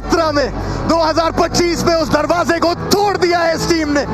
2017 में 2025 में उस दरवाजे को तोड़ दिया है इस टीम ने।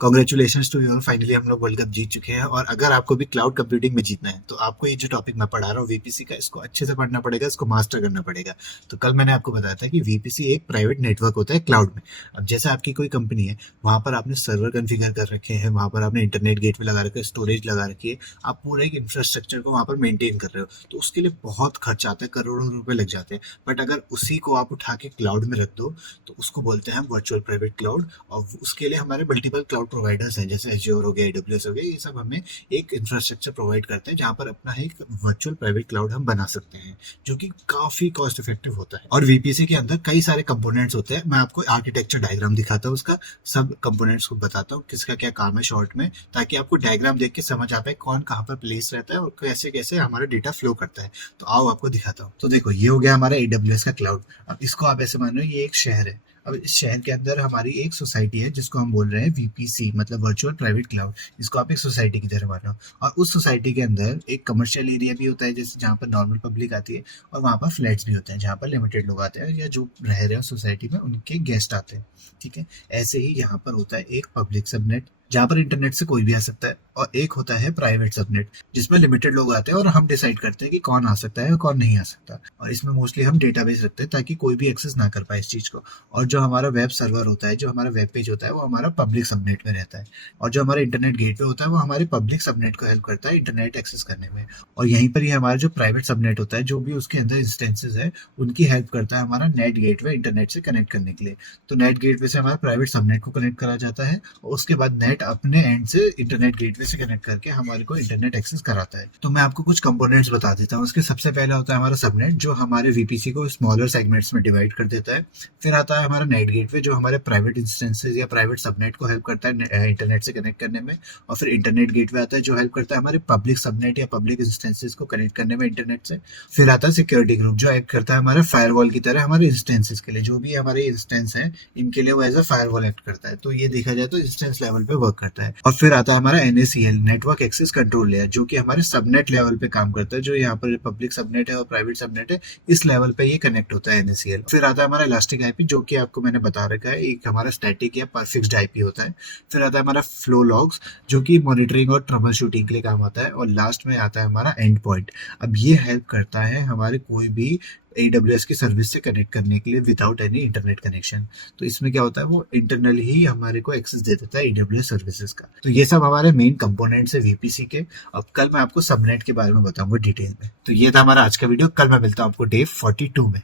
कॉन्ग्रेचुलेशंस टू यू, फाइनली हम लोग वर्ल्ड कप जीत चुके हैं। और अगर आपको भी क्लाउड कंप्यूटिंग में जीतना है तो आपको ये जो टॉपिक मैं पढ़ा रहा हूँ वीपीसी का, इसको अच्छे से पढ़ना पड़ेगा, इसको मास्टर करना पड़ेगा। तो कल मैंने आपको बताया था कि वीपीसी एक प्राइवेट नेटवर्क होता है क्लाउड में। अब जैसे आपकी कोई कंपनी है, वहाँ पर आपने सर्वर कॉन्फ़िगर कर रखे हैं, वहाँ पर आपने इंटरनेट गेटवे लगा रखा है, स्टोरेज लगा रखी है, आप पूरे एक इंफ्रास्ट्रक्चर को वहाँ पर मेंटेन कर रहे हो, तो उसके लिए बहुत खर्च आता है, करोड़ों रुपए लग जाते हैं। बट अगर उसी को आप उठा के क्लाउड में रख दो तो उसको बोलते हैं वर्चुअल प्राइवेट क्लाउड। और उसके लिए हमारे मल्टीपल क्लाउड प्रोवाइडर्स हैं, जैसे एज़्योर हो गया, AWS हो गया, ये सब हमें एक इंफ्रास्ट्रक्चर प्रोवाइड करते हैं जहाँ पर अपना एक वर्चुअल प्राइवेट क्लाउड हम बना सकते हैं, जो कि काफी कॉस्ट इफेक्टिव होता है। और वीपीसी के अंदर कई सारे कंपोनेंट्स होते हैं। मैं आपको आर्किटेक्चर डायग्राम दिखाता हूँ, उसका सब कंपोनेंट्स को बताता हूँ किसका क्या काम है शॉर्ट में, ताकि आपको डायग्राम देख के समझ आ पाए कौन कहाँ पर प्लेस रहता है और कैसे कैसे हमारा डेटा फ्लो करता है। तो आओ आपको दिखाता हूँ। तो देखो, ये हो गया हमारा AWS का क्लाउड। अब इसको आप ऐसे मान लो ये एक शहर है। अब इस शहर के अंदर हमारी एक सोसाइटी है जिसको हम बोल रहे हैं वीपीसी, मतलब वर्चुअल प्राइवेट क्लाउड। इसको आप एक सोसाइटी की तरह मानो। और उस सोसाइटी के अंदर एक कमर्शियल एरिया भी होता है, जैसे जहाँ पर नॉर्मल पब्लिक आती है, और वहाँ पर फ्लैट्स भी होते हैं जहाँ पर लिमिटेड लोग आते हैं या जो रह रहे हैं सोसाइटी में उनके गेस्ट आते हैं। ठीक है, ऐसे ही यहाँ पर होता है एक पब्लिक सबनेट जहाँ पर इंटरनेट से कोई भी आ सकता है, और एक होता है प्राइवेट सबनेट जिसमें लिमिटेड लोग आते हैं और हम डिसाइड करते हैं कि कौन आ सकता है और कौन नहीं आ सकता। और इसमें मोस्टली हम डेटाबेस रखते हैं ताकि कोई भी एक्सेस ना कर पाए इस चीज को। और जो हमारा वेब सर्वर होता है, जो हमारा वेब पेज होता है, वो हमारा पब्लिक सबनेट में रहता है। और जो हमारा इंटरनेट गेटवे होता है वो हमारे पब्लिक सबनेट को हेल्प करता है इंटरनेट एक्सेस करने में। और यहीं पर ही हमारा जो प्राइवेट सबनेट होता है, जो भी उसके अंदर इंस्टेंसेस है, उनकी हेल्प करता है हमारा नेट गेटवे इंटरनेट से कनेक्ट करने के लिए। तो नेट गेटवे से हमारा प्राइवेट सबनेट को कनेक्ट करा जाता है, और उसके बाद नेट अपने एंड से इंटरनेट गेटवे से कनेक्ट करके हमारे को इंटरनेट एक्सेस कराता है। तो मैं आपको कुछ कंपोनेंट्स बता देता हूँ। उसके सबसे पहला होता है हमारा सबनेट, जो हमारे वीपीसी को स्मॉलर सेगमेंट्स में डिवाइड कर देता है। फिर आता है हमारा नेट गेटवे, जो हमारे प्राइवेट इंस्टेंसेस या प्राइवेट सबनेट को हेल्प करता है इंटरनेट से कनेक्ट करने में। और फिर इंटरनेट गेटवे आता है, जो हेल्प करता है हमारे पब्लिक सबनेट या पब्लिक इंस्टेंसेस को कनेक्ट करने में इंटरनेट से। फिर आता है सिक्योरिटी ग्रुप, जो एक्ट करता है हमारे फायरवॉल की तरह हमारे इंस्टेंसेस के लिए। जो भी हमारे इंस्टेंस है, इनके लिए वो एज अ फायरवॉल एक्ट करता है। तो ये देखा जाए तो इंस्टेंस लेवल पे वर्क करता है। और फिर आता है हमारा NACL, network access control layer, जो कि हमारे सबनेट लेवल पे काम करता है। जो यहाँ पर पब्लिक सबनेट है और प्राइवेट सबनेट है, इस लेवल पे ये कनेक्ट होता है NACL। फिर आता है हमारा इलास्टिक आईपी, जो कि आपको मैंने बता रखा है, एक हमारा स्टैटिक या फिक्स्ड आईपी होता है। फिर आता है हमारा फ्लो लॉग्स, जो कि मॉनिटरिंग और ट्रबल शूटिंग के लिए काम आता है। और लास्ट में आता है हमारा एंड पॉइंट। अब ये हेल्प करता है हमारे कोई भी AWS की सर्विस से कनेक्ट करने के लिए विदाउट एनी इंटरनेट कनेक्शन। तो इसमें क्या होता है, वो इंटरनली ही हमारे को एक्सेस दे देता है AWS सर्विसेज का। तो ये सब हमारे मेन कंपोनेंट्स है वीपीसी के। अब कल मैं आपको सबनेट के बारे में बताऊंगा डिटेल में। तो ये था हमारा आज का वीडियो। कल मैं मिलता हूँ आपको डे 42 में।